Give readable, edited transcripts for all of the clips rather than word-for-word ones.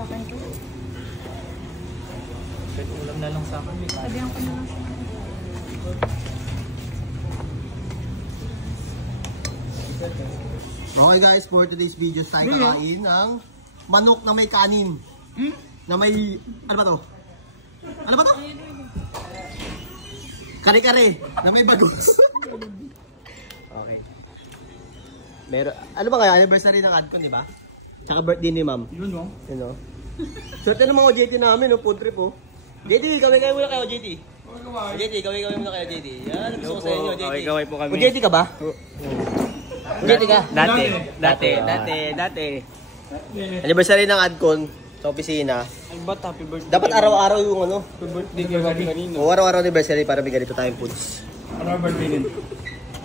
akin to. Kahit ulam na lang sa akin. Sabihan ko na lang siya. Okay guys, for today's video tayo kakain ng manok na may kanin. Na may, ano ba to? Ano ba to? Kare-kare, na may bagos. Okay. Meron, ano ba kaya? Anniversary ng Adcon, di ba? Tsaka birthday ni ma'am. Yun o. Yun o. Swerte ng mga JT namin, no? Food trip, oh. JT, kaway muna kayo, JT. JT, kaway muna kayo, JT. Yan, gusto ko sa inyo, JT. Kaway po kami. O, JT ka ba? JT ka? Dati. Anniversary ng Adcon sa opisina. Ay, ba't happy birthday? Dapat araw-araw yung ano. Happy birthday kay kanino. O, araw-araw anniversary para may ganito tayong foods. Araw birthday din.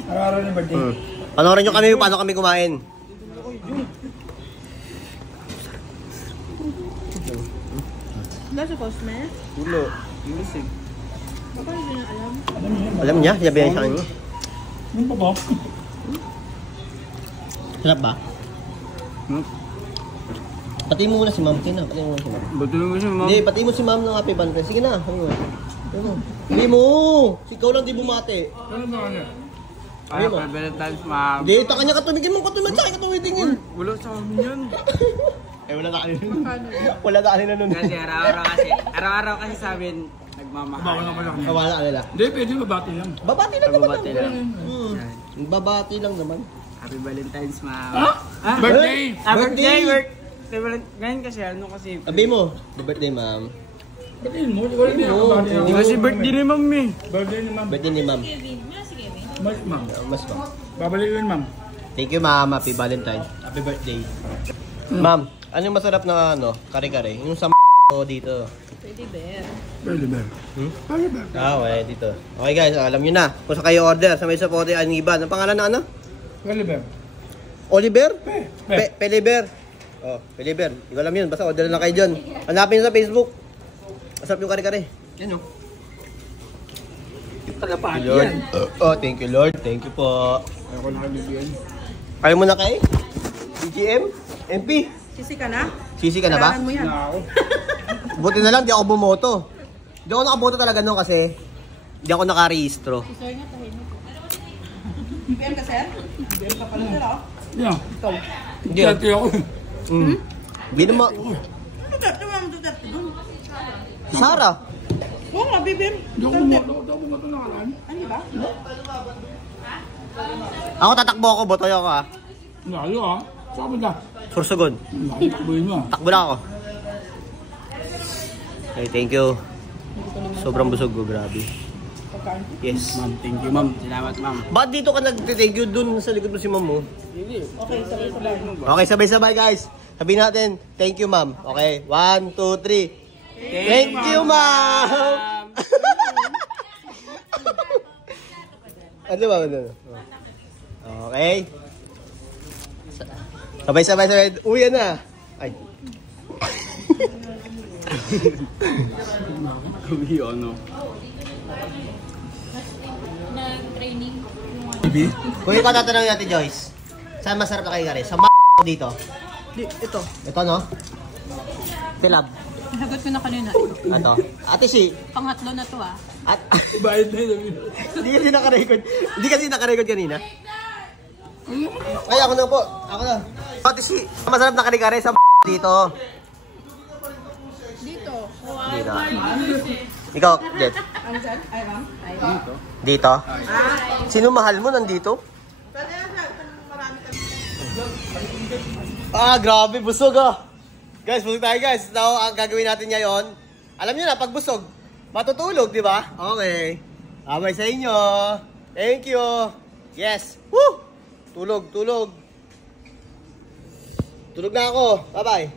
Araw-araw na birthday. Panoorin nyo kami paano kami kumain. Wala sa Cosme? Tulo. Lusig. Baka hindi na alam. Alam niya, sabi niya sa kanya. Ano pa ba? Sarap ba? Pati mo muna si ma'am. Sige na, pati mo muna si ma'am. Ba't tulong mo siya, ma'am? Hindi, pati mo si ma'am ng happy Valentine's. Sige na. Hindi mo. Ikaw lang di bumate. Ano ba kanya? Ay, Happy Valentine's, ma'am. Hindi, ta kanya katumigin mo katumigin. Tsaka katumitingin. Wala sa amin yan. Eh, wala na kanina nun. Wala na kanina nun. Kasi araw-araw kasi sa amin, nagmamahal. Bawal naman lang. Wala kanila. Hindi, pwede mabati lang. Babati lang naman. Babati lang. Babati lang naman. Happy Valentine's, ma'am. Ha? Birthday! Birthday! Ganyan kasi, ano kasi... Sabi mo, birthday ma'am. Batiin mo? Wala niya ako bati. Hindi kasi birthday ni ma'am eh. Birthday ni ma'am. Birthday ni ma'am. Mas, ma'am. Mas ma'am. Babalik yun, ma'am. Thank you ma'am. Happy Valentine's. Happy birthday. Ma'am, ano yung masarap na ano, kare-kare? Yung sa dito. Pwede bear. Pwede ba? Pwede ba? Wala dito. Okay guys, alam nyo na. Kung sa kayo order, sa may sapote ang iba. Ang pangalan na ano? Pwede ba? Oliver? Pe. Peliber. Oh, Peliber. Hindi ko alam yun. Basta order na kayo dyan. Hanapin nyo sa Facebook. Masarap yung kare-kare. Yan o. Tagapaan Lord. yan. Oh, thank you Lord. Thank you po. Ayoko na kaibigan. Kaya mo na kay? BGM? MP? Sisi ka na? Sisi ka na ba? Kailangan mo yan. Na ako. Buti na lang, di ako bumoto. Di ako nakaboto talaga noon kasi di ako nakarehistro. Si sir nga tahimik. BM ka, sir? BM ka pala, sir, oh. Yeah. Ikaw. Hindi. Dati ako. Hindi naman. Duterte, ma'am, Duterte dun. Sara. Oo nga, BBM. Hindi ako bumoto ng alam. Ano ba? Ako tatakbo ako, botoy ako ah. Layo ah. Saan mo na? Sursugon. Layo, takbuhin mo ah. Takbo na ako. Okay, thank you. Sobrang busog ko, grabe. Yes. Ma'am, thank you, ma'am. Salamat, ma'am. Bakit dito ka nag-thank you dun sa likod mo si ma'am mo? Okay, sabay-sabay. Okay, sabay-sabay guys. Sabihin natin, thank you ma'am. Okay, 1, 2, 3. Thank you ma'am! Ano ba? Okay. Sabay-sabay. Uwi na. Ay. Kubi, ano? Nag-training. Kung ikaw tatanungin natin, Joyce, saan masarap na kare-kare? Sa dito? Ito. Ito, no? Tilab. Nasagot ko na kanina. Ito. Ate si. Pangatlo na to, ah. At, Bayad na yun. hindi kasi nakarecord. Hindi kasi nakarecord kanina. Ay, ako na po. Ako na. Ate si. Masarap na kare-kare sa dito. Dito. Dito. Ikaw, Jet. Ano sir? Ay, ma'am? Ay. Dito? Sino mahal mo nandito? Grabe, busog ah. Guys, busog tayo guys. So, ang gagawin natin ngayon, alam niyo na, pag busog, matutulog, di ba? Okay. Abay sa inyo. Thank you. Yes. Woo! Tulog. Tulog na ako. Bye-bye.